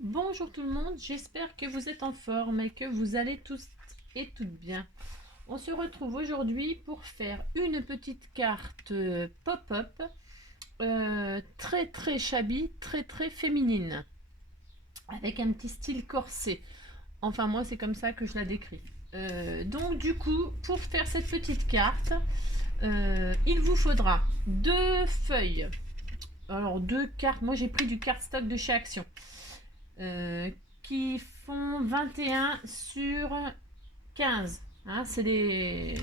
Bonjour tout le monde, j'espère que vous êtes en forme et que vous allez tous et toutes bien. On se retrouve aujourd'hui pour faire une petite carte pop-up très très shabby, très très féminine, avec un petit style corset. Enfin moi c'est comme ça que je la décris. Donc du coup, pour faire cette petite carte, il vous faudra deux feuilles. Alors deux cartes, moi j'ai pris du cardstock de chez Action. euh, qui font 21 sur 15. Hein, c'est les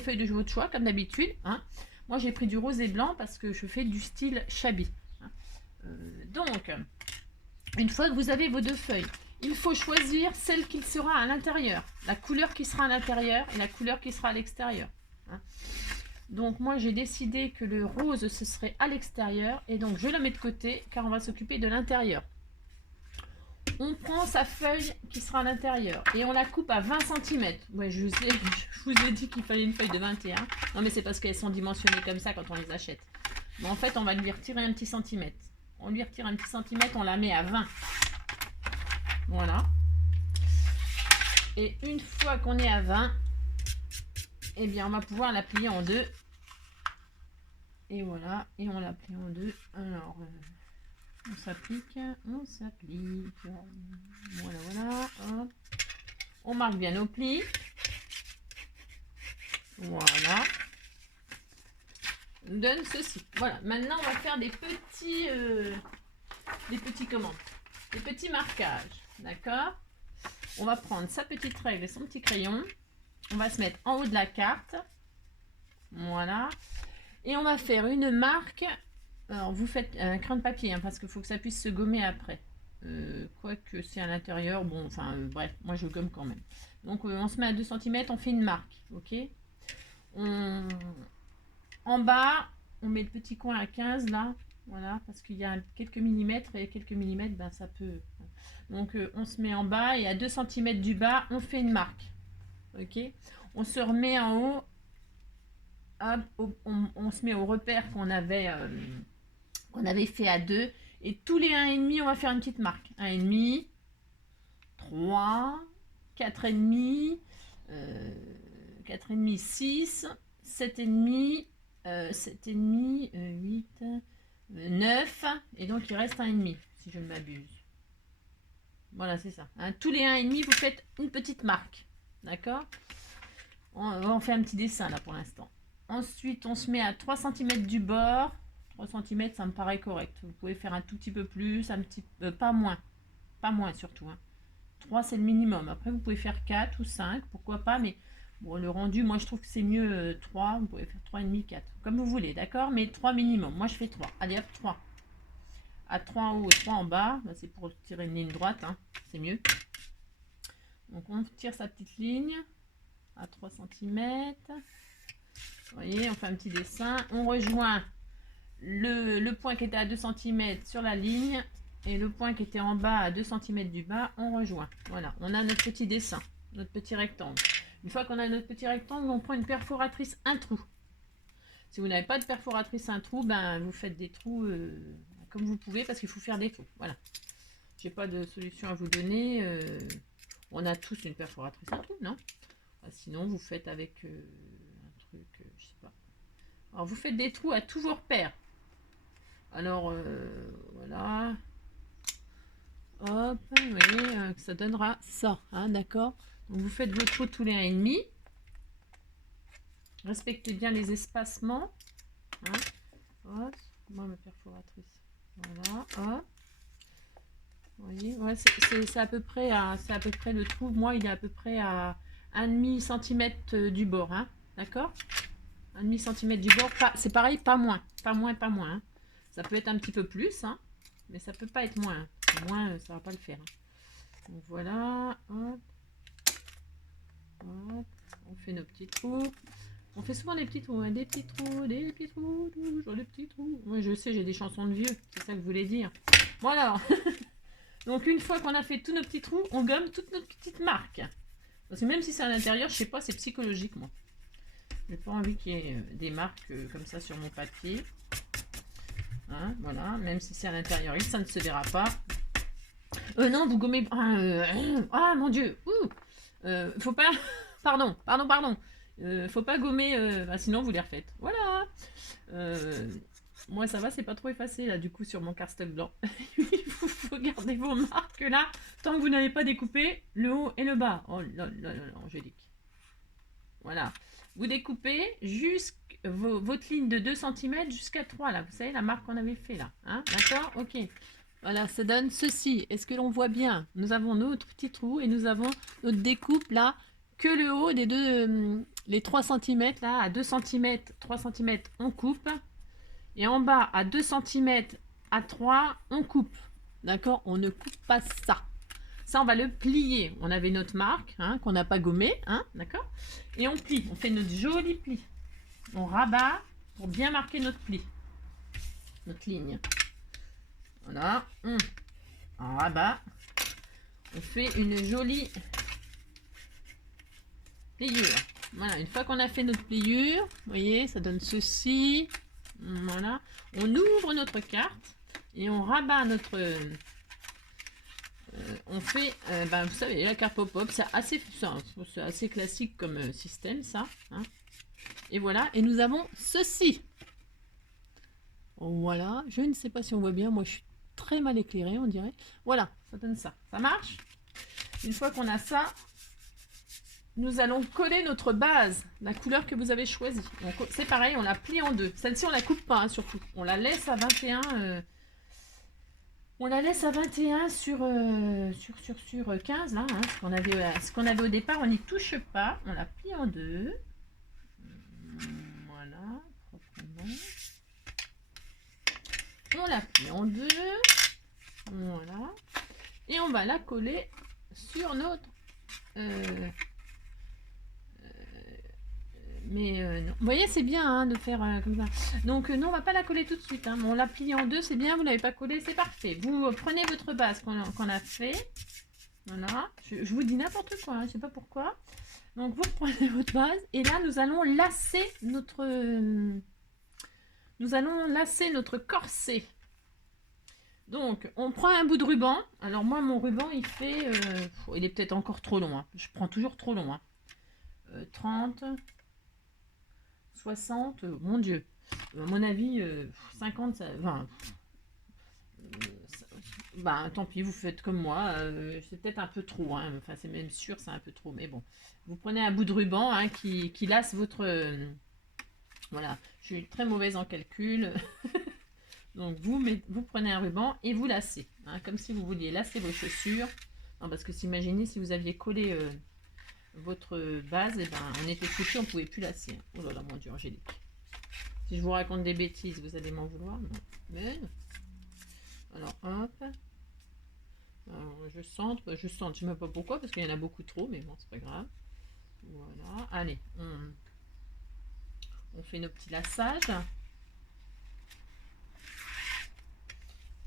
feuilles de votre choix, comme d'habitude. Hein. Moi, j'ai pris du rose et blanc parce que je fais du style shabby. Hein. Donc, une fois que vous avez vos deux feuilles, il faut choisir celle qui sera à l'intérieur. La couleur qui sera à l'intérieur et la couleur qui sera à l'extérieur. Hein. Donc moi j'ai décidé que le rose ce serait à l'extérieur et donc je la mets de côté car on va s'occuper de l'intérieur. On prend sa feuille qui sera à l'intérieur et on la coupe à 20 cm. Ouais, je vous ai dit qu'il fallait une feuille de 21. Non, mais c'est parce qu'elles sont dimensionnées comme ça quand on les achète. Mais en fait, on va lui retirer un petit centimètre. On lui retire un petit centimètre, on la met à 20. Voilà. Et une fois qu'on est à 20, eh bien, on va pouvoir la plier en deux. Et voilà, et on la plie en deux. Alors, on s'applique, on s'applique. Voilà, voilà. Hop. On marque bien nos plis. Voilà. On donne ceci. Voilà. Maintenant, on va faire des petits comment des petits marquages. D'accord. On va prendre sa petite règle et son petit crayon. On va se mettre en haut de la carte. Voilà. Et on va faire une marque. Alors, vous faites un crayon de papier, hein, parce qu'il faut que ça puisse se gommer après. Quoique c'est à l'intérieur, bon, enfin, bref, moi je gomme quand même. Donc, on se met à 2 cm, on fait une marque, ok. En bas, on met le petit coin à 15 là, voilà, parce qu'il y a quelques millimètres et quelques millimètres, ben ça peut. Donc, on se met en bas et à 2 cm du bas, on fait une marque, ok. On se remet en haut, hop, on se met au repère qu'on avait fait à 2 et tous les 1,5 on va faire une petite marque. 1,5, 3, 4,5, 4,5, 6, 7,5, 7,5, 8, 9 et donc il reste 1,5 si je ne m'abuse. Voilà, c'est ça. Hein, tous les 1,5 vous faites une petite marque. D'accord. On fait un petit dessin là pour l'instant. Ensuite, on se met à 3 cm du bord. 3 cm, ça me paraît correct. Vous pouvez faire un tout petit peu plus, un petit pas moins. Pas moins surtout. Hein. 3, c'est le minimum. Après, vous pouvez faire 4 ou 5, pourquoi pas. Mais bon, le rendu, moi, je trouve que c'est mieux 3. Vous pouvez faire 3,5, 4. Comme vous voulez, d'accord. Mais 3 minimum. Moi, je fais 3. Allez, hop, 3. À 3 en haut et 3 en bas. C'est pour tirer une ligne droite. Hein. C'est mieux. Donc, on tire sa petite ligne à 3 cm. Vous voyez, on fait un petit dessin. On rejoint le point qui était à 2 cm sur la ligne et le point qui était en bas à 2 cm du bas, on rejoint. Voilà, on a notre petit dessin, notre petit rectangle. Une fois qu'on a notre petit rectangle, on prend une perforatrice, un trou. Si vous n'avez pas de perforatrice, un trou, ben vous faites des trous comme vous pouvez parce qu'il faut faire des trous. Voilà. J'ai pas de solution à vous donner. On a tous une perforatrice, un trou, non? Sinon, vous faites avec un truc, je sais pas. Alors, vous faites des trous à tous vos repères. Alors, voilà. Hop, vous voyez, ça donnera ça, hein, d'accord. Donc, vous faites vos trous tous les 1,5. Respectez bien les espacements. Hein. Hop, moi, ma perforatrice. Voilà, hop. Vous voyez, ouais, c'est à peu près le trou. Moi, il est à peu près à 1,5 cm du bord, hein, d'accord. 1,5 cm du bord, c'est pareil, pas moins. Pas moins, pas moins. Hein. Ça peut être un petit peu plus, hein, mais ça peut pas être moins. Moins, ça va pas le faire. Hein. Donc voilà, hop. Hop. On fait nos petits trous. On fait souvent des petits trous, hein, des petits trous, toujours des petits trous. Moi, je sais, j'ai des chansons de vieux, c'est ça que je voulais dire. Voilà. Donc une fois qu'on a fait tous nos petits trous, on gomme toutes nos petites marques. Parce que même si c'est à l'intérieur, je sais pas, c'est psychologique, moi. J'ai pas envie qu'il y ait des marques comme ça sur mon papier. Hein, voilà, même si c'est à l'intérieur, ça ne se verra pas. Non, vous gommez... Ah, mon Dieu. Faut pas... Pardon. Faut pas gommer, sinon vous les refaites. Voilà. Moi, ça va, c'est pas trop effacé, là, du coup, sur mon cardstock blanc. Il faut garder vos marques, là, tant que vous n'avez pas découpé le haut et le bas. Oh là là là là, Angélique. Voilà. Vous découpez votre ligne de 2 cm jusqu'à 3, là. Vous savez, la marque qu'on avait fait, là. Hein, d'accord? Ok. Voilà, ça donne ceci. Est-ce que l'on voit bien? Nous avons notre petit trou et nous avons notre découpe, là, que le haut des deux... les 3 cm, là, à 2 cm, 3 cm, on coupe. Et en bas, à 2 cm, à 3, on coupe. D'accord? On ne coupe pas ça. Ça, on va le plier. On avait notre marque, hein, qu'on n'a pas gommé, hein, d'accord? Et on plie. On fait notre joli pli. On rabat pour bien marquer notre pli. Notre ligne. Voilà. On rabat. On fait une jolie pliure. Voilà. Une fois qu'on a fait notre pliure, vous voyez, ça donne ceci. Voilà. On ouvre notre carte et on rabat notre... on fait, vous savez, la carte pop-up, c'est assez classique comme système, ça. Hein. Et voilà, et nous avons ceci. Voilà, je ne sais pas si on voit bien, moi je suis très mal éclairée, on dirait. Voilà, ça donne ça. Ça marche? Une fois qu'on a ça, nous allons coller notre base, la couleur que vous avez choisie. C'est pareil, on la plie en deux. Celle-ci, on la coupe pas, hein, surtout. On la laisse à 21... on la laisse à 21 sur 15, là, hein, ce qu'on avait au départ, on n'y touche pas. On la plie en deux. Voilà, proprement. On la plie en deux. Voilà. Et on va la coller sur notre... non. Vous voyez, c'est bien hein, de faire comme ça. Donc non, on va pas la coller tout de suite. Hein. On la plie en deux, c'est bien. Vous l'avez pas collée, c'est parfait. Vous prenez votre base qu'on a fait. Voilà. Je vous dis n'importe quoi. Hein, je sais pas pourquoi. Donc vous prenez votre base et là nous allons lasser notre corset. Donc on prend un bout de ruban. Alors moi mon ruban il fait, il est peut-être encore trop long. Hein. Je prends toujours trop long. Hein. 30. 60, mon Dieu. À mon avis, 50, 20. Tant pis, vous faites comme moi. C'est peut-être un peu trop. Hein. Enfin, c'est même sûr, c'est un peu trop. Mais bon, vous prenez un bout de ruban hein, qui lasse votre... voilà, je suis très mauvaise en calcul. Donc, vous prenez un ruban et vous lacez. Hein, comme si vous vouliez lasser vos chaussures. Non, parce que imaginez si vous aviez collé... votre base, et on était foutu, on pouvait plus lasser. Oh là là, mon Dieu, Angélique. Si je vous raconte des bêtises, vous allez m'en vouloir. Non. Mais non. Alors, hop. Alors, je centre, je sais même pas pourquoi, parce qu'il y en a beaucoup trop, mais bon, c'est pas grave. Voilà. Allez, on fait nos petits lassages.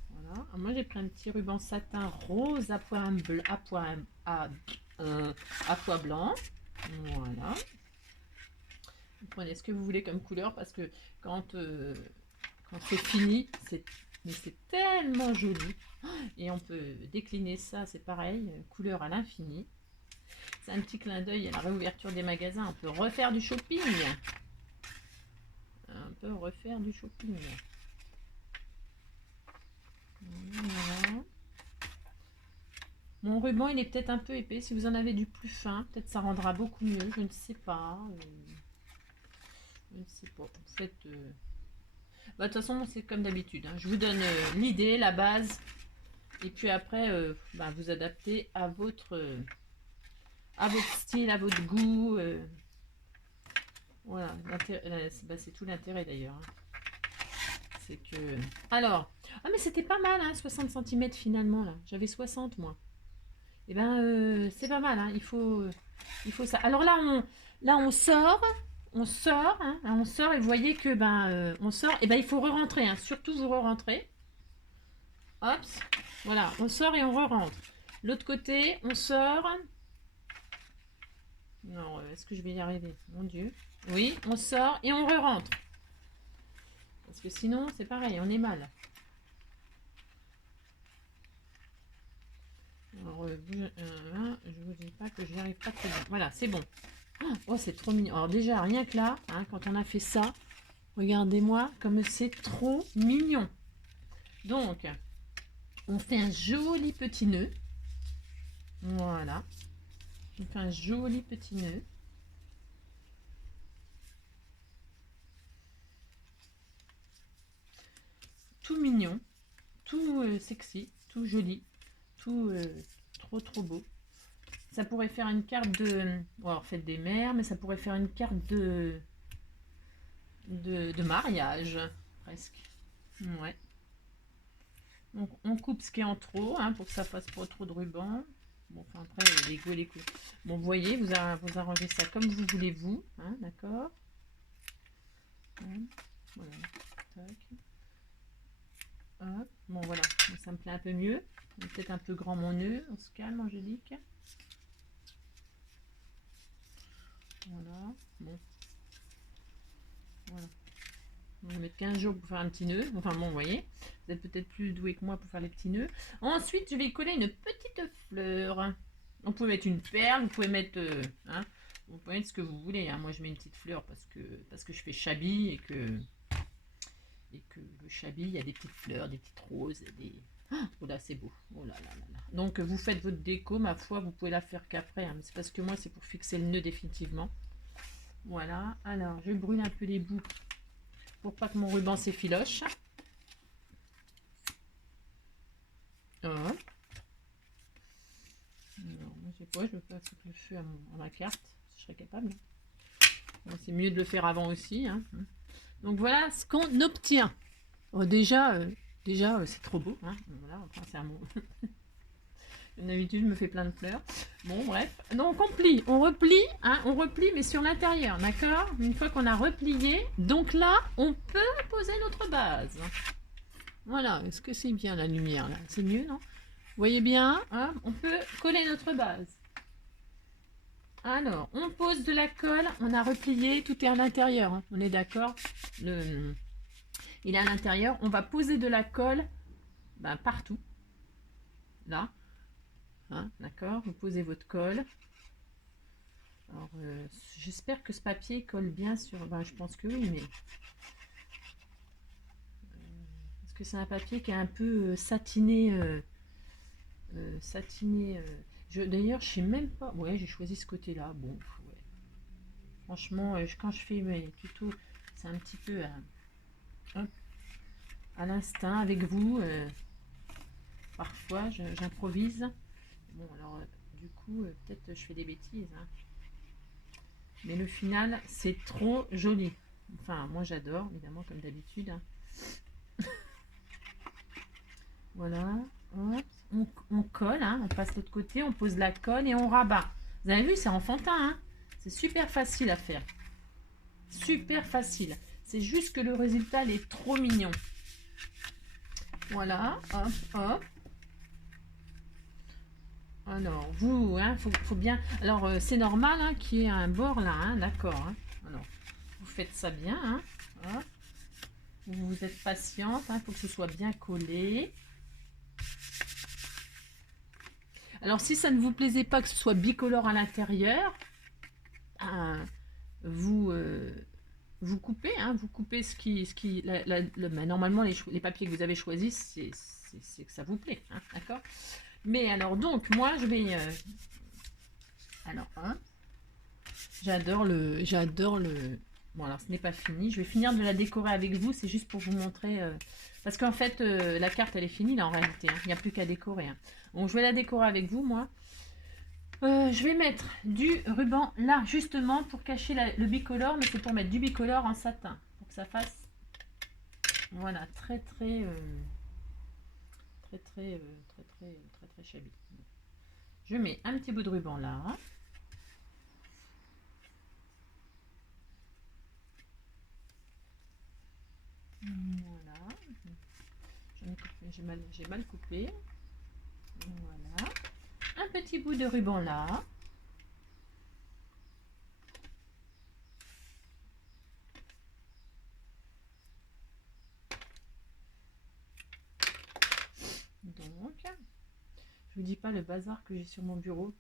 Voilà. Alors, moi, j'ai pris un petit ruban satin rose à pois blanc. Voilà. Vous prenez ce que vous voulez comme couleur parce que quand c'est fini, c'est tellement joli. Et on peut décliner ça, c'est pareil, couleur à l'infini. C'est un petit clin d'œil à la réouverture des magasins. On peut refaire du shopping. Voilà. Mon ruban, il est peut-être un peu épais. Si vous en avez du plus fin, peut-être ça rendra beaucoup mieux. Je ne sais pas. Je ne sais pas. En fait, de toute façon, c'est comme d'habitude. Hein. Je vous donne l'idée, la base. Et puis après, vous adaptez à votre style, à votre goût. Voilà. C'est tout l'intérêt d'ailleurs. Hein. C'est que... Alors, mais c'était pas mal, hein, 60 cm finalement. Là. J'avais 60 moi. Et c'est pas mal. Hein. Il faut ça. Alors là, on sort. On sort, hein, on sort et vous voyez que on sort et il faut re-rentrer, hein, surtout vous re-rentrez. Hop, voilà, on sort et on re-rentre. L'autre côté, on sort. Non, est-ce que je vais y arriver? Mon Dieu. Oui, on sort et on re-rentre. Parce que sinon, c'est pareil, on est mal. je vous dis pas que j'y arrive pas très bien. Voilà, c'est bon. Oh, c'est trop mignon. Alors déjà, rien que là, hein, quand on a fait ça, regardez-moi comme c'est trop mignon. Donc, on fait un joli petit nœud. Voilà. On fait un joli petit nœud. Tout mignon, tout sexy, tout joli, tout trop beau. Ça pourrait faire une carte de... alors, fête des mères, mais ça pourrait faire une carte de mariage, presque. Ouais. Donc, on coupe ce qui est en trop, hein, pour que ça fasse pas trop de ruban. Bon, enfin, après, les goûts et les coups. Bon, vous voyez, vous arrangez ça comme vous voulez, vous. Hein, d'accord. Voilà. Tac. Hop. Bon, voilà. Bon, ça me plaît un peu mieux. Peut-être un peu grand mon nœud. On se calme, Angélique. Voilà. Bon. Voilà. On va mettre 15 jours pour faire un petit nœud. Enfin bon, vous voyez, vous êtes peut-être plus doué que moi pour faire les petits nœuds. Ensuite, je vais coller une petite fleur. On peut mettre une perle, vous pouvez mettre, hein, vous pouvez mettre ce que vous voulez. Hein. Moi, je mets une petite fleur parce que je fais chablis et que le chablis, il y a des petites fleurs, des petites roses, des... Oh là, c'est beau. Oh là là là là. Donc, vous faites votre déco, ma foi, vous pouvez la faire qu'après. Hein. Mais c'est parce que moi, c'est pour fixer le nœud définitivement. Voilà. Alors, je brûle un peu les bouts pour pas que mon ruban s'effiloche. Alors, moi, je sais pas, je veux pas foutre le feu à ma carte, si je serais capable. Bon, c'est mieux de le faire avant aussi. Hein. Donc voilà ce qu'on obtient. Oh, déjà, c'est trop beau. Hein. Voilà, enfin, c'est un mot. D'habitude, je me fais plein de fleurs. Bon, bref. Donc, on replie, hein, mais sur l'intérieur, d'accord? Une fois qu'on a replié, donc là, on peut poser notre base. Voilà, est-ce que c'est bien la lumière, là? C'est mieux, non? Vous voyez bien, hein, on peut coller notre base. Alors, on pose de la colle, on a replié, tout est à l'intérieur, hein, on est d'accord? Il est à l'intérieur, on va poser de la colle partout. Là. Hein, d'accord, vous posez votre colle. Alors, j'espère que ce papier colle bien sur... je pense que oui, mais... parce que c'est un papier qui est un peu satiné. Satiné. D'ailleurs, je sais même pas... Ouais, j'ai choisi ce côté-là. Bon, ouais. Franchement, quand je fais mes tutos, c'est un petit peu à l'instinct avec vous. Parfois, j'improvise. Bon, alors, du coup, peut-être je fais des bêtises. Hein. Mais le final, c'est trop joli. Enfin, moi j'adore, évidemment, comme d'habitude. Hein. Voilà. Hop. On colle, hein. On passe de l'autre côté, on pose la colle et on rabat. Vous avez vu, c'est enfantin. Hein. C'est super facile à faire. Super facile. C'est juste que le résultat, il est trop mignon. Voilà. Hop, hop. Alors, vous, hein, faut bien... Alors, c'est normal hein, qu'il y ait un bord là, hein, d'accord. Hein. Alors, vous faites ça bien. Hein. Hop. Vous êtes patiente, il faut que ce soit bien collé. Alors, si ça ne vous plaisait pas que ce soit bicolore à l'intérieur, vous coupez, hein, vous coupez ce qui normalement les papiers que vous avez choisis, c'est que ça vous plaît, hein, d'accord. Mais alors donc moi je vais alors j'adore le bon alors ce n'est pas fini, je vais finir de la décorer avec vous, c'est juste pour vous montrer parce qu'en fait la carte elle est finie là en réalité, hein, il n'y a plus qu'à décorer. Hein. Bon, je vais la décorer avec vous moi. Je vais mettre du ruban là justement pour cacher le bicolore, mais c'est pour mettre du bicolore en satin pour que ça fasse voilà très shabby. Je mets un petit bout de ruban là. Voilà. J'ai mal coupé. Voilà. Un petit bout de ruban là. Donc, Je vous dis pas le bazar que j'ai sur mon bureau.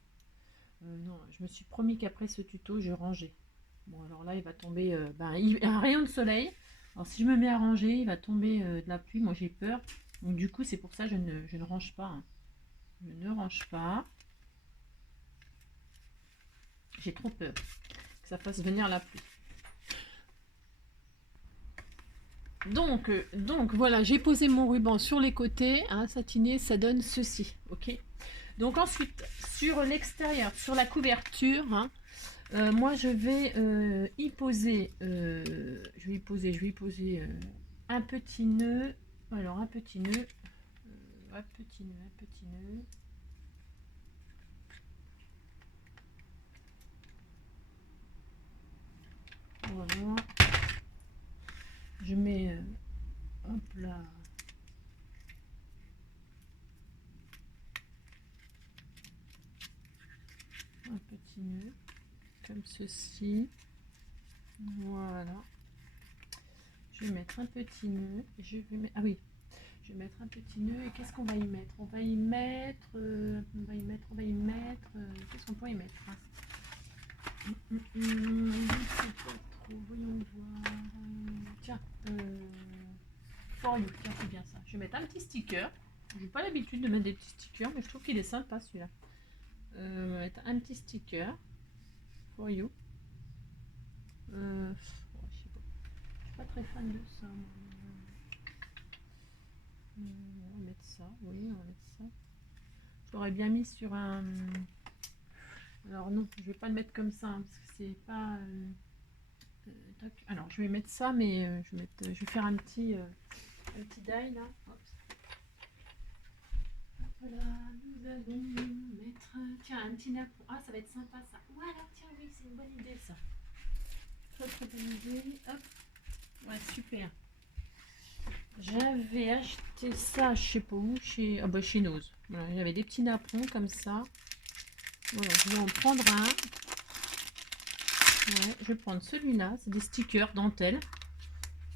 Non, je me suis promis qu'après ce tuto, je rangeais. Bon, alors là, il va tomber un rayon de soleil. Alors, si je me mets à ranger, il va tomber de la pluie. Moi, j'ai peur. Donc, du coup, c'est pour ça que je ne range pas. Hein. Je ne range pas. J'ai trop peur que ça fasse venir la pluie. Donc voilà, j'ai posé mon ruban sur les côtés, hein, satiné, ça donne ceci, ok. Donc ensuite, sur l'extérieur, sur la couverture, hein, moi je vais y poser, un petit nœud, alors un petit nœud, un petit nœud. Voilà. Je mets, hop là. Un petit nœud comme ceci, voilà. Je vais mettre un petit nœud, je vais mettre, je vais mettre un petit nœud. Et qu'est-ce qu'on va y mettre? On va y mettre, qu'est-ce qu'on peut y mettre, hein? Je sais pas trop, voyons voir. Tiens, for you, tiens, c'est bien ça. Je vais mettre un petit sticker. J'ai pas l'habitude de mettre des petits stickers, mais je trouve qu'il est sympa celui-là. On va mettre un petit sticker for you. Je sais pas. Je suis pas très fan de ça. On va mettre ça, oui, on va mettre ça. Je l'aurais bien mis sur un. Alors non, je vais pas le mettre comme ça, hein, parce que c'est pas. Alors je vais mettre ça, mais je vais faire un petit die là. Hop. Voilà, nous allons mettre tiens, un petit napperon. Ah, ça va être sympa ça. Voilà, tiens, oui, c'est une bonne idée ça. Très très bonne idée. Hop. Ouais, super. J'avais acheté ça, je sais pas où, chez Noz. Voilà, j'avais des petits napperons comme ça. Voilà, je vais en prendre un. Ouais, je vais prendre celui-là. C'est des stickers dentelle.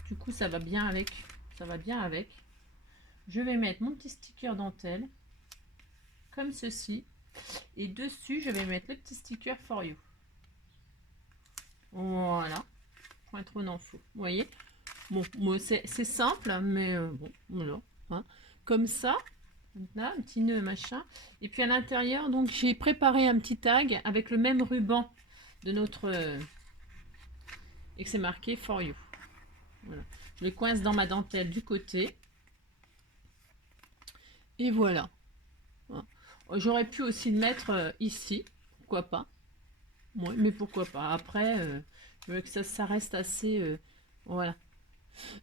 Du coup, ça va bien avec. Ça va bien avec. Je vais mettre mon petit sticker dentelle. Comme ceci. Et dessus, je vais mettre le petit sticker for you. Voilà. Pour être en faux. Vous voyez? Bon, moi c'est simple, mais bon, voilà. Hein. Comme ça. Là, un petit nœud, machin. Et puis à l'intérieur, donc j'ai préparé un petit tag avec le même ruban de notre... et que c'est marqué for you. Voilà. Je le coince dans ma dentelle du côté. Et voilà. J'aurais pu aussi le mettre ici, pourquoi pas. Ouais, mais pourquoi pas. Après, je veux que ça reste assez... voilà.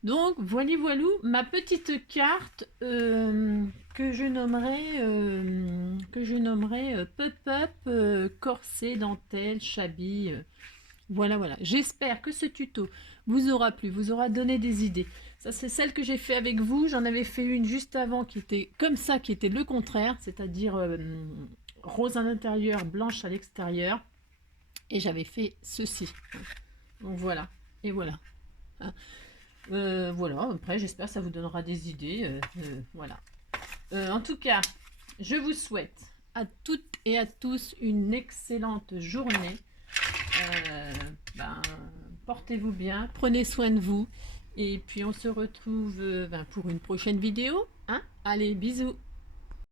Donc, voilou, ma petite carte que je nommerai Pop-up corset, dentelle, shabby. Voilà. J'espère que ce tuto vous aura plu, vous aura donné des idées. Ça, c'est celle que j'ai fait avec vous. J'en avais fait une juste avant qui était comme ça, qui était le contraire, c'est-à-dire rose à l'intérieur, blanche à l'extérieur. Et j'avais fait ceci. Donc voilà. Et voilà. Voilà. Après, j'espère que ça vous donnera des idées. Voilà. En tout cas, je vous souhaite à toutes et à tous une excellente journée. Portez-vous bien, prenez soin de vous et puis on se retrouve pour une prochaine vidéo. Hein? Allez, bisous!